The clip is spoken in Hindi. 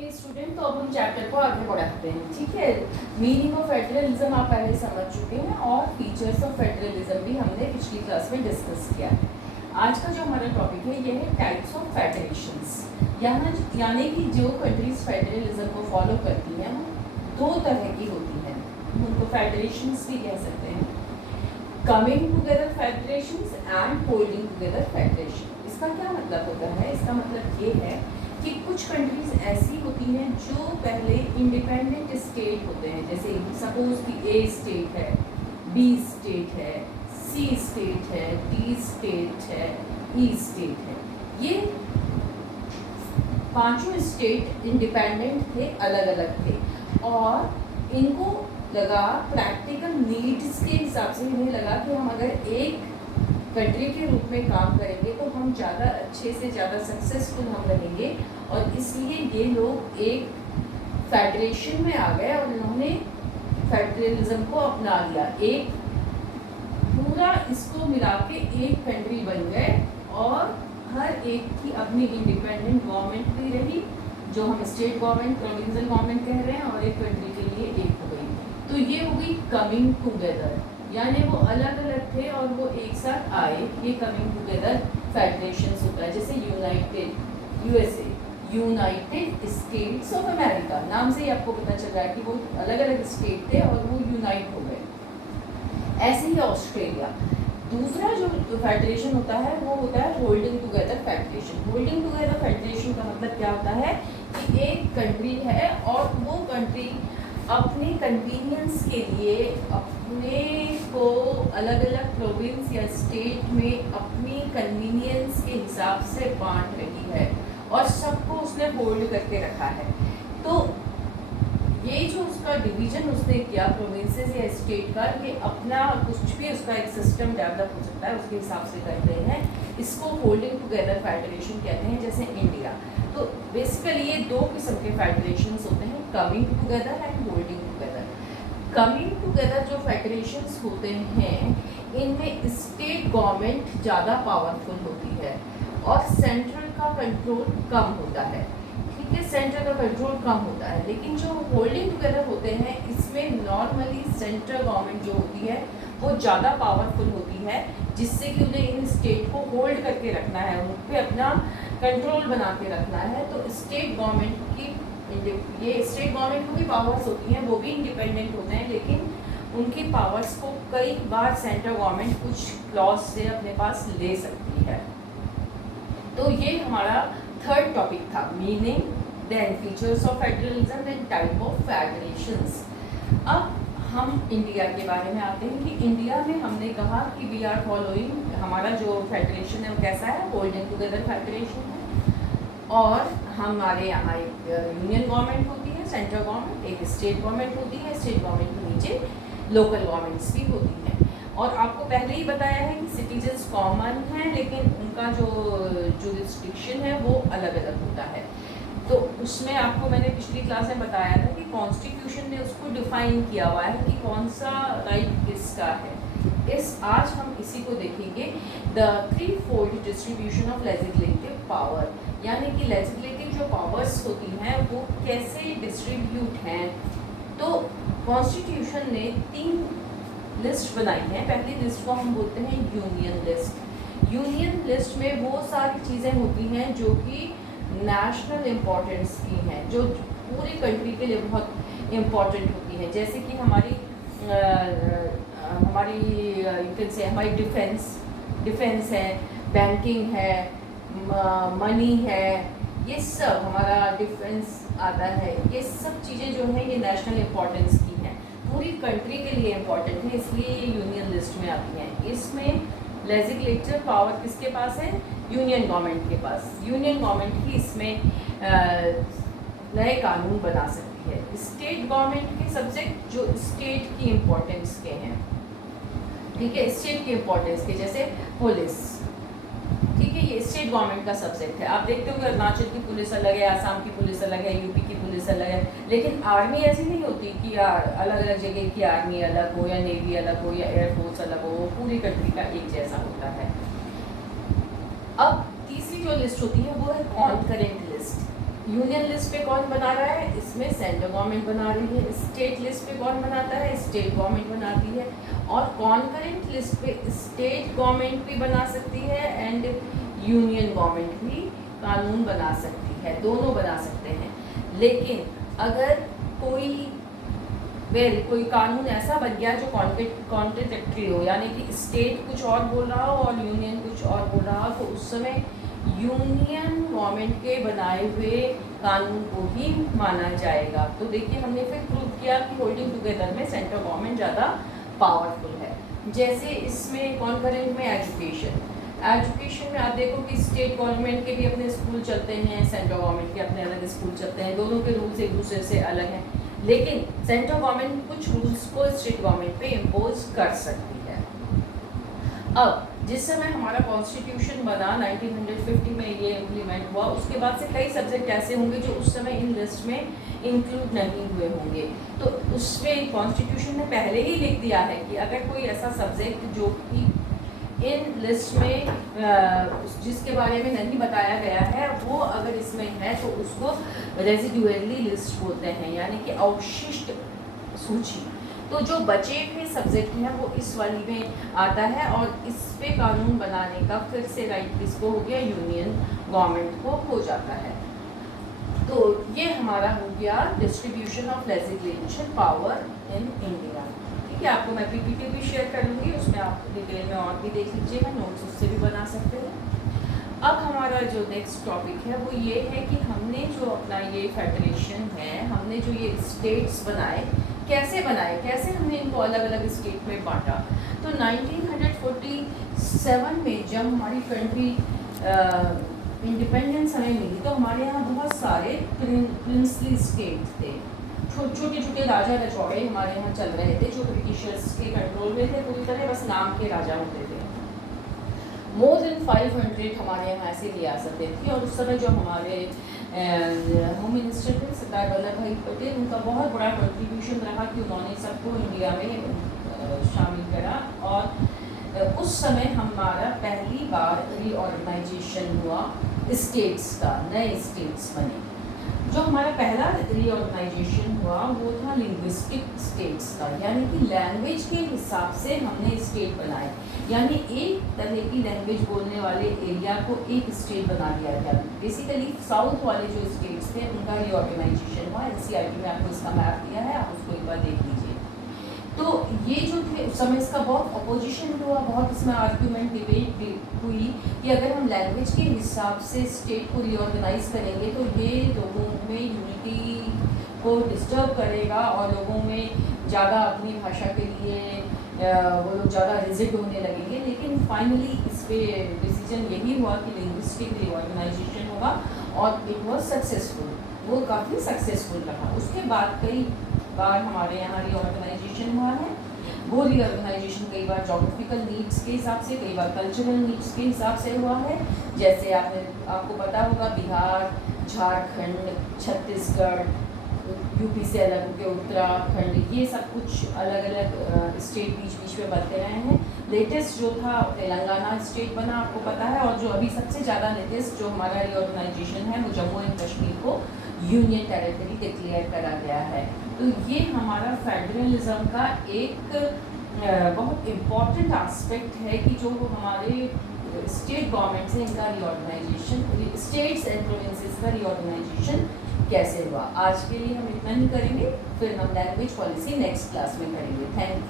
ओके स्टूडेंट, तो अब हम चैप्टर को आगे बढ़ाते हैं। ठीक है, मीनिंग ऑफ फेडरलिज्म आप पहले समझ चुके हैं और फीचर्स ऑफ फेडरलिज्म भी हमने पिछली क्लास में डिस्कस किया है। आज का जो हमारा टॉपिक है ये है टाइप्स ऑफ फेडरेशंस। यहाँ यानी कि जो कंट्रीज फेडरलिज्म को फॉलो करती हैं वो दो तरह की होती हैं, उनको फेडरेशंस भी कह सकते हैं। Coming together federations and holding together federation. इसका क्या मतलब होता है? इसका मतलब ये है कि कुछ कंट्रीज ऐसी होती हैं जो पहले इंडिपेंडेंट स्टेट होते हैं, जैसे सपोज कि ए स्टेट है, बी स्टेट है, सी स्टेट है, डी स्टेट है, ई स्टेट है। ये पांचों स्टेट इंडिपेंडेंट थे, अलग अलग थे, और इनको लगा प्रैक्टिकल नीड्स के हिसाब से इन्हें लगा कि हम अगर एक कंट्री के रूप में काम करेंगे तो हम ज़्यादा अच्छे से ज़्यादा सक्सेसफुल हम रहेंगे, और इसलिए ये लोग एक फेडरेशन में आ गए और उन्होंने फेडरलिज्म को अपना लिया। एक पूरा इसको मिला के एक कंट्री बन गए और हर एक की अपनी इंडिपेंडेंट गवर्नमेंट भी रही, जो हम स्टेट गवर्नमेंट प्रोविंशियल गवर्नमेंट कह रहे हैं, और एक कंट्री के लिए एक हो गई। तो ये हो गई कमिंग टुगेदर, यानी वो अलग अलग थे और वो एक साथ आए। ये कमिंग टुगेदर फेडरेशंस होता है। जैसे United USA, United states of America, नाम से ही आपको पता चल रहा है कि वो अलग अलग स्टेट थे और वो यूनाइट हो गए। ऐसे ही ऑस्ट्रेलिया। दूसरा जो फेडरेशन होता है वो होता है holding together federation. Holding together federation का मतलब क्या होता है कि एक कंट्री है और वो कंट्री अपने कन्वीनियंस के लिए अपने को अलग अलग प्रोविंस या स्टेट में अपनी कन्वीनियंस के हिसाब से बांट रही है और सबको उसने होल्ड करके रखा है। तो ये जो उसका डिवीजन उसने किया प्रोविंसेस या स्टेट का, ये अपना कुछ भी उसका एक सिस्टम डेवलप हो सकता है, उसके हिसाब से करते हैं। इसको होल्डिंग टुगेदर फेडरेशन कहते हैं। जैसे इंडिया, तो बेसिकली ये दो किस्म के फेडरेशंस होते हैं, coming together and holding together. Coming together जो फेडरेशंस होते हैं इनमें स्टेट गवर्नमेंट ज़्यादा पावरफुल होती है और सेंट्रल का कंट्रोल कम होता है। ठीक है, सेंट्रल का कंट्रोल कम होता है। लेकिन जो होल्डिंग टुगेदर होते हैं इसमें नॉर्मली सेंट्रल गवर्नमेंट जो होती है वो ज़्यादा पावरफुल होती है, जिससे कि उन्हें इन स्टेट को होल्ड करके रखना है, उन पर अपना कंट्रोल बना के रखना है। तो स्टेट गवर्नमेंट की ये स्टेट गवर्नमेंट को भी पावर्स होती हैं, वो भी इंडिपेंडेंट होते हैं, लेकिन उनकी पावर्स को कई बार सेंट्रल गवर्नमेंट कुछ क्लॉज से अपने पास ले सकती है। तो ये हमारा थर्ड टॉपिक था, meaning, then features of federalism, then type of federations. अब हम इंडिया के बारे में आते हैं कि इंडिया में हमने कहा कि वी आर फॉलोइंग, हमारा जो फेडरेशन है वो कैसा है, होल्डिंग टुगेदर फेडरेशन है। और हमारे यहाँ एक यूनियन गवर्नमेंट होती है, सेंट्रल गवर्नमेंट, एक स्टेट गवर्नमेंट होती है, स्टेट गवर्नमेंट के नीचे लोकल गवर्नमेंट्स भी होती हैं। और आपको पहले ही बताया है कि सिटीजन्स कॉमन हैं, लेकिन उनका जो जुरिस्डिक्शन है वो अलग अलग होता है। तो उसमें आपको मैंने पिछली क्लास में बताया था कि कॉन्स्टिट्यूशन ने उसको डिफाइन किया हुआ है कि कौन सा राइट किसका है। आज हम इसी को देखेंगे, the three fold distribution of legislative power, यानी कि लेजिस्लेटिव जो पावर्स होती हैं वो कैसे डिस्ट्रीब्यूट हैं। तो कॉन्स्टिट्यूशन ने 3 लिस्ट बनाई है। पहली लिस्ट को हम बोलते हैं यूनियन लिस्ट। यूनियन लिस्ट में वो सारी चीज़ें होती हैं जो कि नेशनल इम्पोर्टेंस की हैं, जो पूरी कंट्री के लिए बहुत इम्पोर्टेंट होती हैं। जैसे कि हमारी यू कैन से हमारी डिफेंस है, बैंकिंग है, मनी है, ये सब हमारा डिफेंस आता है। ये सब चीज़ें जो हैं ये नेशनल इम्पोर्टेंस की हैं, पूरी कंट्री के लिए इम्पोर्टेंट है, इसलिए ये यूनियन लिस्ट में आती हैं। इसमें लेजिस्लेटिव पावर किसके पास है? यूनियन गवर्नमेंट के पास। यूनियन गवर्नमेंट ही इसमें नए कानून बना सकती है। स्टेट गवर्नमेंट के सब्जेक्ट जो स्टेट की इम्पोर्टेंस के हैं, ठीक है, स्टेट की इम्पोर्टेंस के, जैसे पुलिस, ठीक है, ये स्टेट गवर्नमेंट का सब्जेक्ट है। आप देखते होंगे अरुणाचल की पुलिस अलग है, आसाम की पुलिस अलग है, यूपी की पुलिस अलग है, लेकिन आर्मी ऐसी नहीं होती कि अलग अलग जगह की आर्मी अलग हो या नेवी अलग हो या एयरफोर्स अलग हो, पूरी कंट्री का एक जैसा होता है। अब तीसरी जो लिस्ट होती है वो है कॉन्करेंट लिस्ट। यूनियन लिस्ट पे कौन बना रहा है, इसमें सेंट्रल गवर्नमेंट बना रही है। स्टेट लिस्ट पे कौन बनाता है, स्टेट गवर्नमेंट बनाती है। और कॉन्करेंट लिस्ट पे स्टेट गवर्नमेंट भी बना सकती है एंड यूनियन गवर्नमेंट भी कानून बना सकती है, दोनों बना सकते हैं। लेकिन अगर कोई कानून ऐसा बन गया जो कॉन्ट्रडिक्टरी हो, यानी कि स्टेट कुछ और बोल रहा हो और यूनियन कुछ और बोल रहा हो, तो उस समय यूनियन गवर्नमेंट के बनाए हुए कानून को ही माना जाएगा। तो देखिए हमने फिर प्रूव किया कि होल्डिंग टुगेदर में सेंट्रल गवर्नमेंट ज़्यादा पावरफुल है। जैसे इसमें कॉन्करेंट में एजुकेशन में आप देखो कि स्टेट गवर्नमेंट के भी अपने स्कूल चलते हैं, सेंट्रल गवर्नमेंट के अपने अलग स्कूल चलते हैं, दोनों के रूल्स एक दूसरे से अलग हैं। लेकिन सेंट्रल गवर्नमेंट कुछ रूल्स को स्टेट गवर्नमेंट पे इम्पोज कर सकती है। अब जिस समय हमारा कॉन्स्टिट्यूशन बना 1950 में ये इम्प्लीमेंट हुआ, उसके बाद से कई सब्जेक्ट ऐसे होंगे जो उस समय इन लिस्ट में इंक्लूड नहीं हुए होंगे। तो उसमें कॉन्स्टिट्यूशन ने पहले ही लिख दिया है कि अगर कोई ऐसा सब्जेक्ट जो कि इन लिस्ट में जिसके बारे में नहीं बताया गया है, वो अगर इसमें है तो उसको रेजिडुअली लिस्ट बोलते हैं, यानी कि अवशिष्ट सूची। तो जो बचे हुए सब्जेक्ट हैं वो इस वाली में आता है और इस पे कानून बनाने का फिर से राइट किसको हो गया, यूनियन गवर्नमेंट को हो जाता है। तो ये हमारा हो गया distribution of legislation power in India. ठीक है, आपको मैं पीपीटी भी शेयर करूँगी, उसमें आप डिटेल में और भी देख लीजिएगा, नोट्स उससे भी बना सकते हैं। अब हमारा जो नेक्स्ट टॉपिक है वो ये है कि हमने जो अपना ये फेडरेशन है, हमने जो ये स्टेट्स बनाए, कैसे हमने इनको अलग अलग स्टेट में बांटा। तो 1947 में जब हमारी कंट्री इंडिपेंडेंस हमें मिली, तो हमारे यहाँ बहुत सारे प्रिंसली स्टेट थे, छोटे छोटे राजा रजवाड़े हमारे यहाँ चल रहे थे, जो ब्रिटिशर्स के कंट्रोल में थे पूरी तरह, बस नाम के राजा होते थे। मोर देन 500 हमारे यहाँ ऐसी रियासतें थी। और उस समय जो हमारे होम मिनिस्टर थे सरदार वल्लभ भाई पटेल, उनका बहुत बड़ा कंट्रीब्यूशन रहा कि उन्होंने सबको इंडिया में शामिल करा। और उस समय हमारा पहली बार रीऑर्गेनाइजेशन हुआ स्टेट्स का, नए स्टेट्स बने। जो हमारा पहला रीऑर्गेनाइजेशन हुआ वो था लिंग्विस्टिक स्टेट्स का, यानी कि लैंग्वेज के हिसाब से हमने स्टेट बनाए, यानी एक तरह की लैंग्वेज बोलने वाले एरिया को एक स्टेट बना दिया गया। बेसिकली साउथ वाले जो स्टेट्स थे उनका रीऑर्गेनाइजेशन हुआ। एनसीईआरटी में आपको इसका मैप दिया है, आप उसको एक बार देख लीजिए। तो ये जो थे उस समय इसका बहुत अपोजिशन हुआ, बहुत इसमें आर्ग्यूमेंट डिबेट हुई कि अगर हम लैंग्वेज के हिसाब से स्टेट को रीऑर्गेनाइज करेंगे तो ये लोगों में यूनिटी को डिस्टर्ब करेगा और लोगों में ज़्यादा अपनी भाषा के लिए वो लोग ज़्यादा रिजिड होने लगेंगे। लेकिन फाइनली इस पर डिसीजन यही हुआ कि लिंग्विस्टिक रीऑर्गेनाइजेशन होगा और इट वॉज सक्सेसफुल, वो काफ़ी सक्सेसफुल रहा। उसके बाद कई बार हमारे यहाँ रीऑर्गेनाइजेशन हुआ है। वो रीऑर्गेनाइजेशन कई बार जोग्राफिकल नीड्स के हिसाब से, कई बार कल्चरल नीड्स के हिसाब से हुआ है। जैसे आपको पता होगा बिहार, झारखंड, छत्तीसगढ़, यूपी से अलग होकर उत्तराखंड, ये सब कुछ अलग अलग स्टेट बीच में बनते रहे हैं। लेटेस्ट जो था तेलंगाना स्टेट बना, आपको पता है। और जो अभी सबसे ज़्यादा लेटेस्ट जो हमारा रीऑर्गेनाइजेशन है वो जम्मू एंड कश्मीर को यूनियन टेरिटरी डिक्लेयर करा गया है। तो ये हमारा फेडरलिज्म का एक बहुत इम्पॉर्टेंट एस्पेक्ट है कि जो हमारे स्टेट गवर्नमेंट से इनका रीऑर्गेनाइजेशन, स्टेट्स एंड प्रोविंसेस का रीऑर्गेनाइजेशन कैसे हुआ। आज के लिए हम इतना ही करेंगे, फिर हम लैंग्वेज पॉलिसी नेक्स्ट क्लास में करेंगे। Thank you.